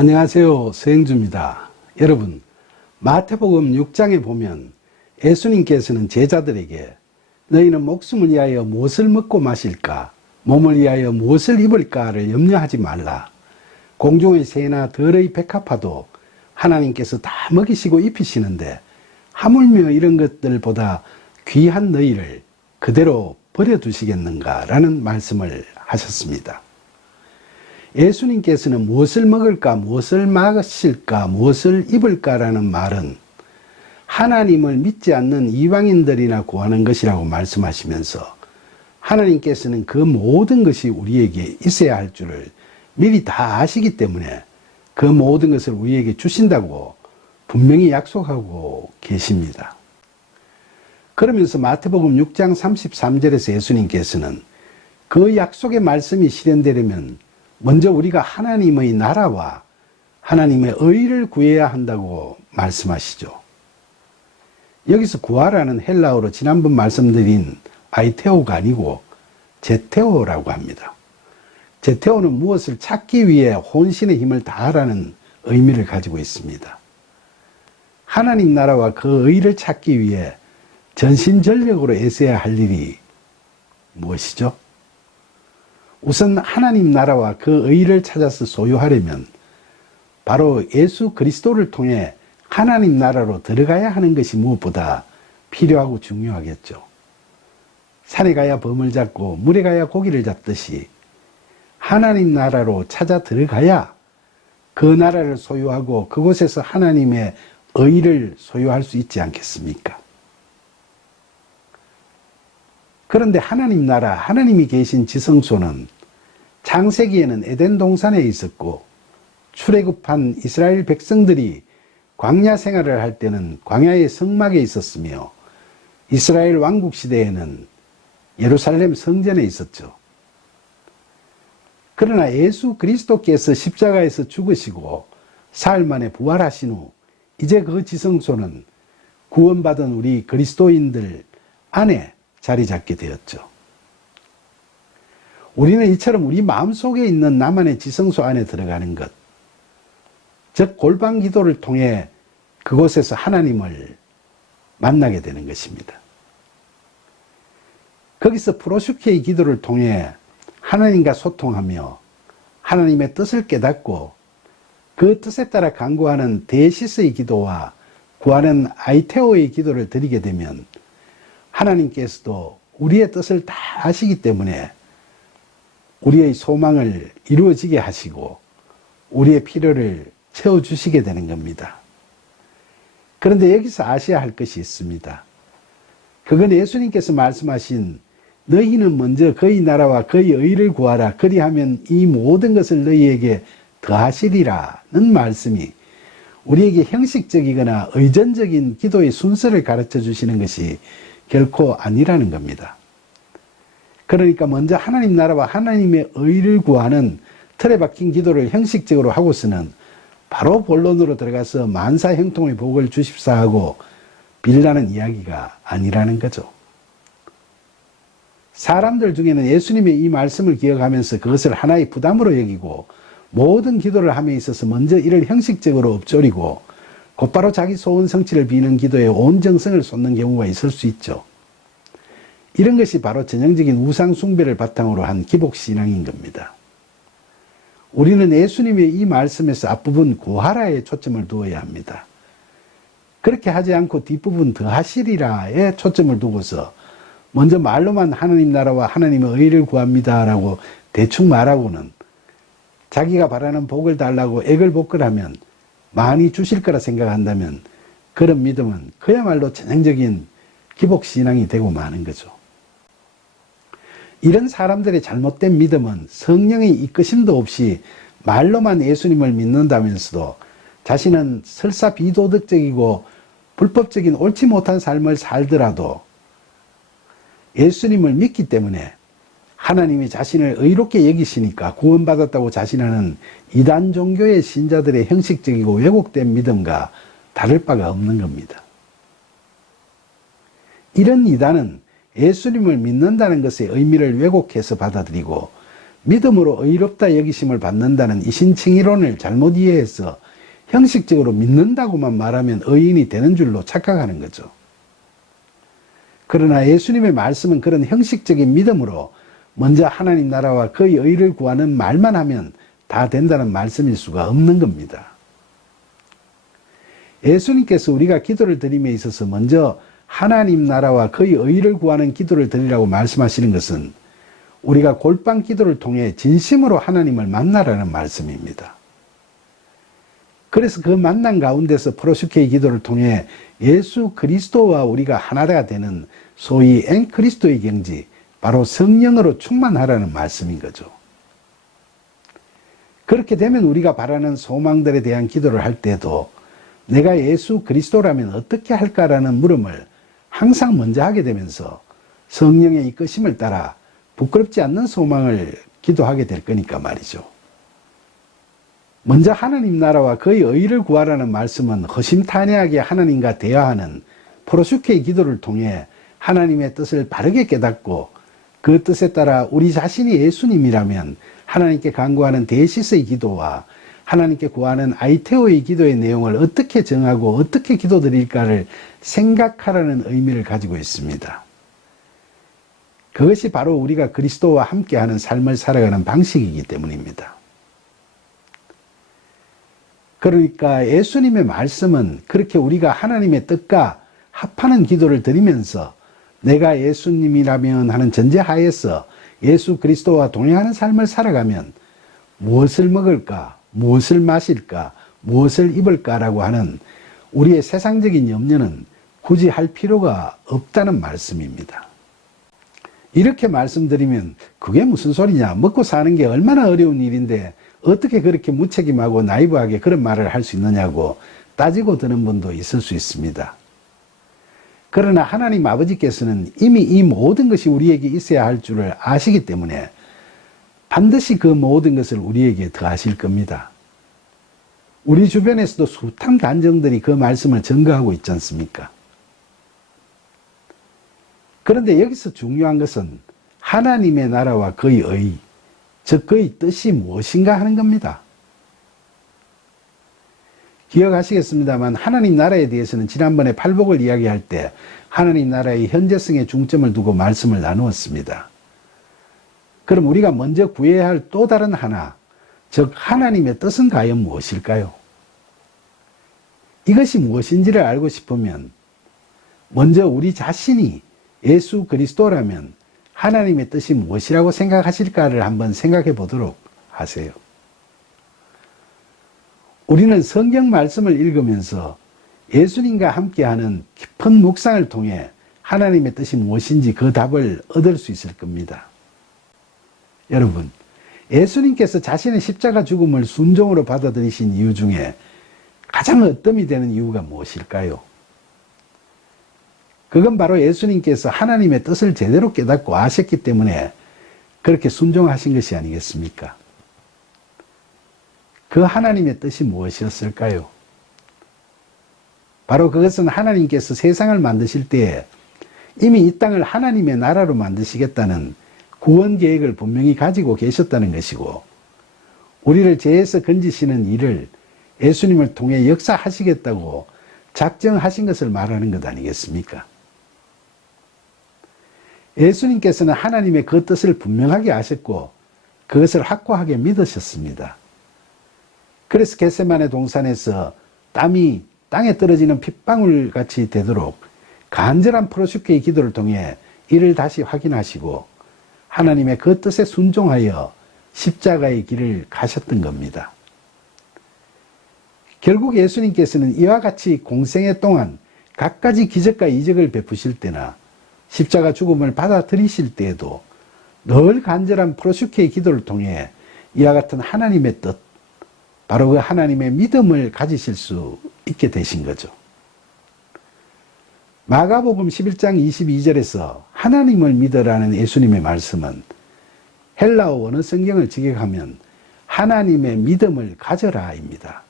안녕하세요. 서영주입니다. 여러분, 마태복음 6장에 보면 예수님께서는 제자들에게 너희는 목숨을 위하여 무엇을 먹고 마실까, 몸을 위하여 무엇을 입을까를 염려하지 말라. 공중의 새나 들의 백합화도 하나님께서 다 먹이시고 입히시는데 하물며 이런 것들보다 귀한 너희를 그대로 버려두시겠는가 라는 말씀을 하셨습니다. 예수님께서는 무엇을 먹을까, 무엇을 마실까, 무엇을 입을까라는 말은 하나님을 믿지 않는 이방인들이나 구하는 것이라고 말씀하시면서 하나님께서는 그 모든 것이 우리에게 있어야 할 줄을 미리 다 아시기 때문에 그 모든 것을 우리에게 주신다고 분명히 약속하고 계십니다. 그러면서 마태복음 6장 33절에서 예수님께서는 그 약속의 말씀이 실현되려면 먼저 우리가 하나님의 나라와 하나님의 의를 구해야 한다고 말씀하시죠. 여기서 구하라는 헬라어로 지난번 말씀드린 아이테오가 아니고 제테오라고 합니다. 제테오는 무엇을 찾기 위해 혼신의 힘을 다하라는 의미를 가지고 있습니다. 하나님 나라와 그 의를 찾기 위해 전신전력으로 애써야 할 일이 무엇이죠? 우선 하나님 나라와 그 의를 찾아서 소유하려면 바로 예수 그리스도를 통해 하나님 나라로 들어가야 하는 것이 무엇보다 필요하고 중요하겠죠. 산에 가야 범을 잡고 물에 가야 고기를 잡듯이 하나님 나라로 찾아 들어가야 그 나라를 소유하고 그곳에서 하나님의 의를 소유할 수 있지 않겠습니까? 그런데 하나님 나라, 하나님이 계신 지성소는 창세기에는 에덴 동산에 있었고 출애굽한 이스라엘 백성들이 광야 생활을 할 때는 광야의 성막에 있었으며 이스라엘 왕국 시대에는 예루살렘 성전에 있었죠. 그러나 예수 그리스도께서 십자가에서 죽으시고 사흘 만에 부활하신 후 이제 그 지성소는 구원받은 우리 그리스도인들 안에 자리 잡게 되었죠. 우리는 이처럼 우리 마음속에 있는 나만의 지성소 안에 들어가는 것, 즉 골방 기도를 통해 그곳에서 하나님을 만나게 되는 것입니다. 거기서 프로슈케의 기도를 통해 하나님과 소통하며 하나님의 뜻을 깨닫고 그 뜻에 따라 간구하는 데시스의 기도와 구하는 아이테오의 기도를 드리게 되면 하나님께서도 우리의 뜻을 다 아시기 때문에 우리의 소망을 이루어지게 하시고 우리의 필요를 채워주시게 되는 겁니다. 그런데 여기서 아셔야 할 것이 있습니다. 그건 예수님께서 말씀하신 너희는 먼저 그의 나라와 그의 의를 구하라. 그리하면 이 모든 것을 너희에게 더하시리라는 말씀이 우리에게 형식적이거나 의존적인 기도의 순서를 가르쳐 주시는 것이 결코 아니라는 겁니다. 그러니까 먼저 하나님 나라와 하나님의 의를 구하는 틀에 박힌 기도를 형식적으로 하고서는 바로 본론으로 들어가서 만사 형통의 복을 주십사 하고 빌라는 이야기가 아니라는 거죠. 사람들 중에는 예수님의 이 말씀을 기억하면서 그것을 하나의 부담으로 여기고 모든 기도를 함에 있어서 먼저 이를 형식적으로 엎조리고 곧바로 자기 소원 성취를 비는 기도에 온 정성을 쏟는 경우가 있을 수 있죠. 이런 것이 바로 전형적인 우상 숭배를 바탕으로 한 기복신앙인 겁니다. 우리는 예수님의 이 말씀에서 앞부분 구하라에 초점을 두어야 합니다. 그렇게 하지 않고 뒷부분 더하시리라에 초점을 두고서 먼저 말로만 하나님 나라와 하나님의 의를 구합니다라고 대충 말하고는 자기가 바라는 복을 달라고 애걸복걸하면 많이 주실 거라 생각한다면 그런 믿음은 그야말로 전형적인 기복신앙이 되고 마는 거죠. 이런 사람들의 잘못된 믿음은 성령의 이끄심도 없이 말로만 예수님을 믿는다면서도 자신은 설사 비도덕적이고 불법적인 옳지 못한 삶을 살더라도 예수님을 믿기 때문에 하나님이 자신을 의롭게 여기시니까 구원받았다고 자신하는 이단 종교의 신자들의 형식적이고 왜곡된 믿음과 다를 바가 없는 겁니다. 이런 이단은 예수님을 믿는다는 것의 의미를 왜곡해서 받아들이고 믿음으로 의롭다 여기심을 받는다는 이신칭의론을 잘못 이해해서 형식적으로 믿는다고만 말하면 의인이 되는 줄로 착각하는 거죠. 그러나 예수님의 말씀은 그런 형식적인 믿음으로 먼저 하나님 나라와 그의 의를 구하는 말만 하면 다 된다는 말씀일 수가 없는 겁니다. 예수님께서 우리가 기도를 드림에 있어서 먼저 하나님 나라와 그의 의를 구하는 기도를 드리라고 말씀하시는 것은 우리가 골방 기도를 통해 진심으로 하나님을 만나라는 말씀입니다. 그래서 그 만남 가운데서 프로스케이 기도를 통해 예수 그리스도와 우리가 하나가 되는 소위 엔 그리스도의 경지, 바로 성령으로 충만하라는 말씀인 거죠. 그렇게 되면 우리가 바라는 소망들에 대한 기도를 할 때도 내가 예수 그리스도라면 어떻게 할까라는 물음을 항상 먼저 하게 되면서 성령의 이끄심을 따라 부끄럽지 않는 소망을 기도하게 될 거니까 말이죠. 먼저 하나님 나라와 그의 의를 구하라는 말씀은 허심탄회하게 하나님과 대화하는 프로스케이 기도를 통해 하나님의 뜻을 바르게 깨닫고 그 뜻에 따라 우리 자신이 예수님이라면 하나님께 간구하는 데시스의 기도와 하나님께 구하는 아이테오의 기도의 내용을 어떻게 정하고 어떻게 기도드릴까를 생각하라는 의미를 가지고 있습니다. 그것이 바로 우리가 그리스도와 함께하는 삶을 살아가는 방식이기 때문입니다. 그러니까 예수님의 말씀은 그렇게 우리가 하나님의 뜻과 합하는 기도를 드리면서 내가 예수님이라면 하는 전제하에서 예수 그리스도와 동행하는 삶을 살아가면 무엇을 먹을까, 무엇을 마실까, 무엇을 입을까라고 하는 우리의 세상적인 염려는 굳이 할 필요가 없다는 말씀입니다. 이렇게 말씀드리면 그게 무슨 소리냐, 먹고 사는 게 얼마나 어려운 일인데 어떻게 그렇게 무책임하고 나이브하게 그런 말을 할 수 있느냐고 따지고 드는 분도 있을 수 있습니다. 그러나 하나님 아버지께서는 이미 이 모든 것이 우리에게 있어야 할 줄을 아시기 때문에 반드시 그 모든 것을 우리에게 더하실 겁니다. 우리 주변에서도 숱한 간정들이 그 말씀을 증거하고 있지 않습니까? 그런데 여기서 중요한 것은 하나님의 나라와 그의 의, 즉 그의 뜻이 무엇인가 하는 겁니다. 기억하시겠습니다만 하나님 나라에 대해서는 지난번에 팔복을 이야기할 때 하나님 나라의 현재성에 중점을 두고 말씀을 나누었습니다. 그럼 우리가 먼저 구해야 할 또 다른 하나, 즉 하나님의 뜻은 과연 무엇일까요? 이것이 무엇인지를 알고 싶으면 먼저 우리 자신이 예수 그리스도라면 하나님의 뜻이 무엇이라고 생각하실까를 한번 생각해 보도록 하세요. 우리는 성경 말씀을 읽으면서 예수님과 함께하는 깊은 묵상을 통해 하나님의 뜻이 무엇인지 그 답을 얻을 수 있을 겁니다. 여러분, 예수님께서 자신의 십자가 죽음을 순종으로 받아들이신 이유 중에 가장 으뜸이 되는 이유가 무엇일까요? 그건 바로 예수님께서 하나님의 뜻을 제대로 깨닫고 아셨기 때문에 그렇게 순종하신 것이 아니겠습니까? 그 하나님의 뜻이 무엇이었을까요? 바로 그것은 하나님께서 세상을 만드실 때에 이미 이 땅을 하나님의 나라로 만드시겠다는 구원 계획을 분명히 가지고 계셨다는 것이고, 우리를 죄에서 건지시는 일을 예수님을 통해 역사하시겠다고 작정하신 것을 말하는 것 아니겠습니까? 예수님께서는 하나님의 그 뜻을 분명하게 아셨고 그것을 확고하게 믿으셨습니다. 그래서 겟세마네 동산에서 땀이 땅에 떨어지는 핏방울 같이 되도록 간절한 프로스케의 기도를 통해 이를 다시 확인하시고 하나님의 그 뜻에 순종하여 십자가의 길을 가셨던 겁니다. 결국 예수님께서는 이와 같이 공생애 동안 갖가지 기적과 이적을 베푸실 때나 십자가 죽음을 받아들이실 때에도 늘 간절한 프로스케의 기도를 통해 이와 같은 하나님의 뜻, 바로 그 하나님의 믿음을 가지실 수 있게 되신 거죠. 마가복음 11장 22절에서 하나님을 믿으라는 예수님의 말씀은 헬라어 원어 성경을 직역하면 하나님의 믿음을 가져라입니다.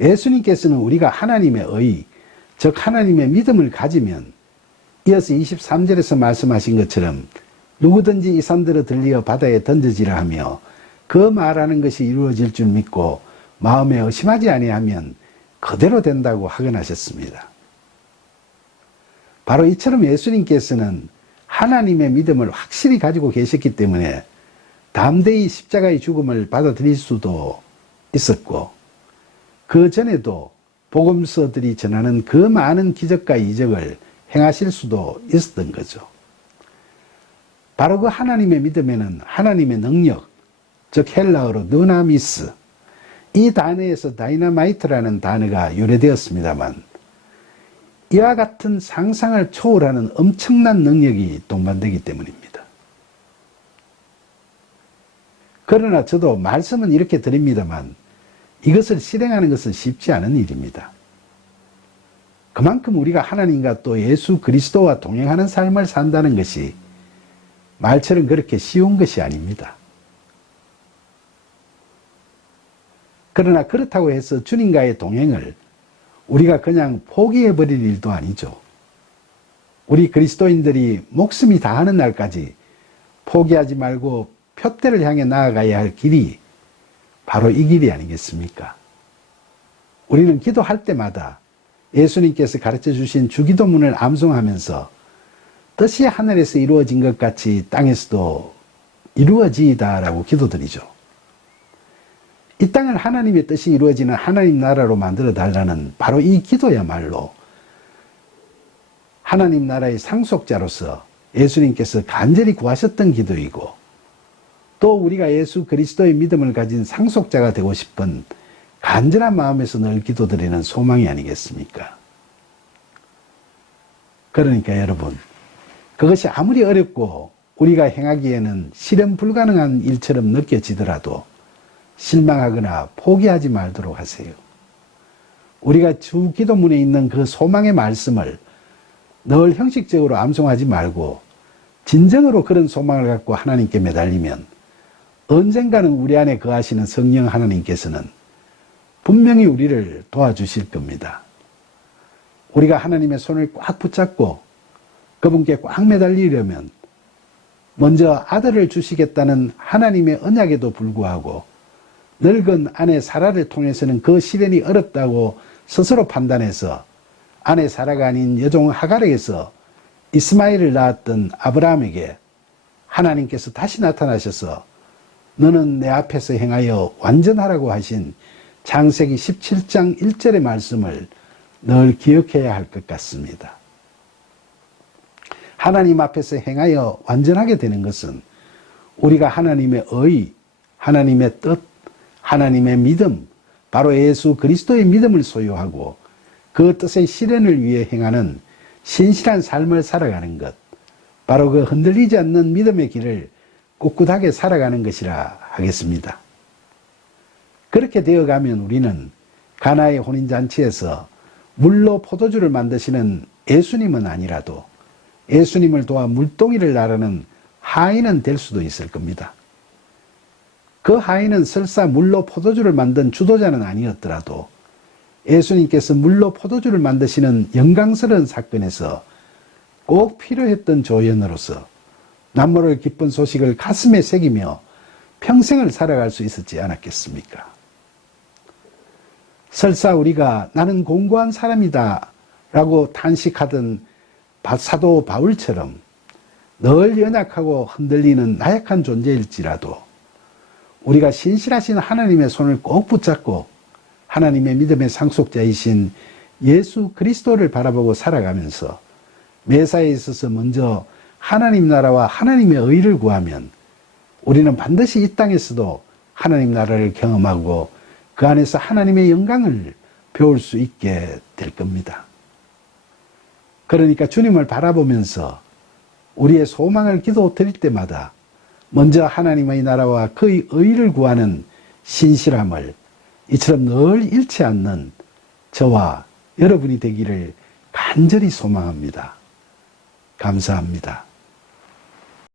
예수님께서는 우리가 하나님의 의, 즉 하나님의 믿음을 가지면 이어서 23절에서 말씀하신 것처럼 누구든지 이 산들을 들리어 바다에 던져지라 하며 그 말하는 것이 이루어질 줄 믿고 마음에 의심하지 아니하면 그대로 된다고 하건하셨습니다. 바로 이처럼 예수님께서는 하나님의 믿음을 확실히 가지고 계셨기 때문에 담대히 십자가의 죽음을 받아들일 수도 있었고, 그 전에도 복음서들이 전하는 그 많은 기적과 이적을 행하실 수도 있었던 거죠. 바로 그 하나님의 믿음에는 하나님의 능력, 즉 헬라어로 느나미스, 이 단어에서 다이너마이트라는 단어가 유래되었습니다만, 이와 같은 상상을 초월하는 엄청난 능력이 동반되기 때문입니다. 그러나 저도 말씀은 이렇게 드립니다만 이것을 실행하는 것은 쉽지 않은 일입니다. 그만큼 우리가 하나님과 또 예수 그리스도와 동행하는 삶을 산다는 것이 말처럼 그렇게 쉬운 것이 아닙니다. 그러나 그렇다고 해서 주님과의 동행을 우리가 그냥 포기해버릴 일도 아니죠. 우리 그리스도인들이 목숨이 다하는 날까지 포기하지 말고 표대를 향해 나아가야 할 길이 바로 이 길이 아니겠습니까? 우리는 기도할 때마다 예수님께서 가르쳐 주신 주기도문을 암송하면서 뜻이 하늘에서 이루어진 것 같이 땅에서도 이루어지이다라고 기도드리죠. 이 땅을 하나님의 뜻이 이루어지는 하나님 나라로 만들어 달라는 바로 이 기도야말로 하나님 나라의 상속자로서 예수님께서 간절히 구하셨던 기도이고, 또 우리가 예수 그리스도의 믿음을 가진 상속자가 되고 싶은 간절한 마음에서 늘 기도드리는 소망이 아니겠습니까? 그러니까 여러분, 그것이 아무리 어렵고 우리가 행하기에는 실현 불가능한 일처럼 느껴지더라도 실망하거나 포기하지 말도록 하세요. 우리가 주 기도문에 있는 그 소망의 말씀을 늘 형식적으로 암송하지 말고 진정으로 그런 소망을 갖고 하나님께 매달리면 언젠가는 우리 안에 거하시는 성령 하나님께서는 분명히 우리를 도와주실 겁니다. 우리가 하나님의 손을 꽉 붙잡고 그분께 꽉 매달리려면 먼저 아들을 주시겠다는 하나님의 언약에도 불구하고 늙은 아내 사라를 통해서는 그 시련이 어렵다고 스스로 판단해서 아내 사라가 아닌 여종 하갈에게서 이스마엘을 낳았던 아브라함에게 하나님께서 다시 나타나셔서 너는 내 앞에서 행하여 완전하라고 하신 창세기 17장 1절의 말씀을 늘 기억해야 할 것 같습니다. 하나님 앞에서 행하여 완전하게 되는 것은 우리가 하나님의 의, 하나님의 뜻, 하나님의 믿음, 바로 예수 그리스도의 믿음을 소유하고 그 뜻의 실현을 위해 행하는 신실한 삶을 살아가는 것, 바로 그 흔들리지 않는 믿음의 길을 꿋꿋하게 살아가는 것이라 하겠습니다. 그렇게 되어가면 우리는 가나의 혼인잔치에서 물로 포도주를 만드시는 예수님은 아니라도 예수님을 도와 물동이를 나르는 하인은 될 수도 있을 겁니다. 그 하인은 설사 물로 포도주를 만든 주도자는 아니었더라도 예수님께서 물로 포도주를 만드시는 영광스러운 사건에서 꼭 필요했던 조연으로서 남모를 기쁜 소식을 가슴에 새기며 평생을 살아갈 수 있었지 않았겠습니까? 설사 우리가 나는 공고한 사람이다 라고 탄식하던 사도 바울처럼 늘 연약하고 흔들리는 나약한 존재일지라도 우리가 신실하신 하나님의 손을 꼭 붙잡고 하나님의 믿음의 상속자이신 예수 그리스도를 바라보고 살아가면서 매사에 있어서 먼저 하나님 나라와 하나님의 의를 구하면 우리는 반드시 이 땅에서도 하나님 나라를 경험하고 그 안에서 하나님의 영광을 배울 수 있게 될 겁니다. 그러니까 주님을 바라보면서 우리의 소망을 기도 드릴 때마다 먼저 하나님의 나라와 그의 의를 구하는 신실함을 이처럼 늘 잃지 않는 저와 여러분이 되기를 간절히 소망합니다. 감사합니다.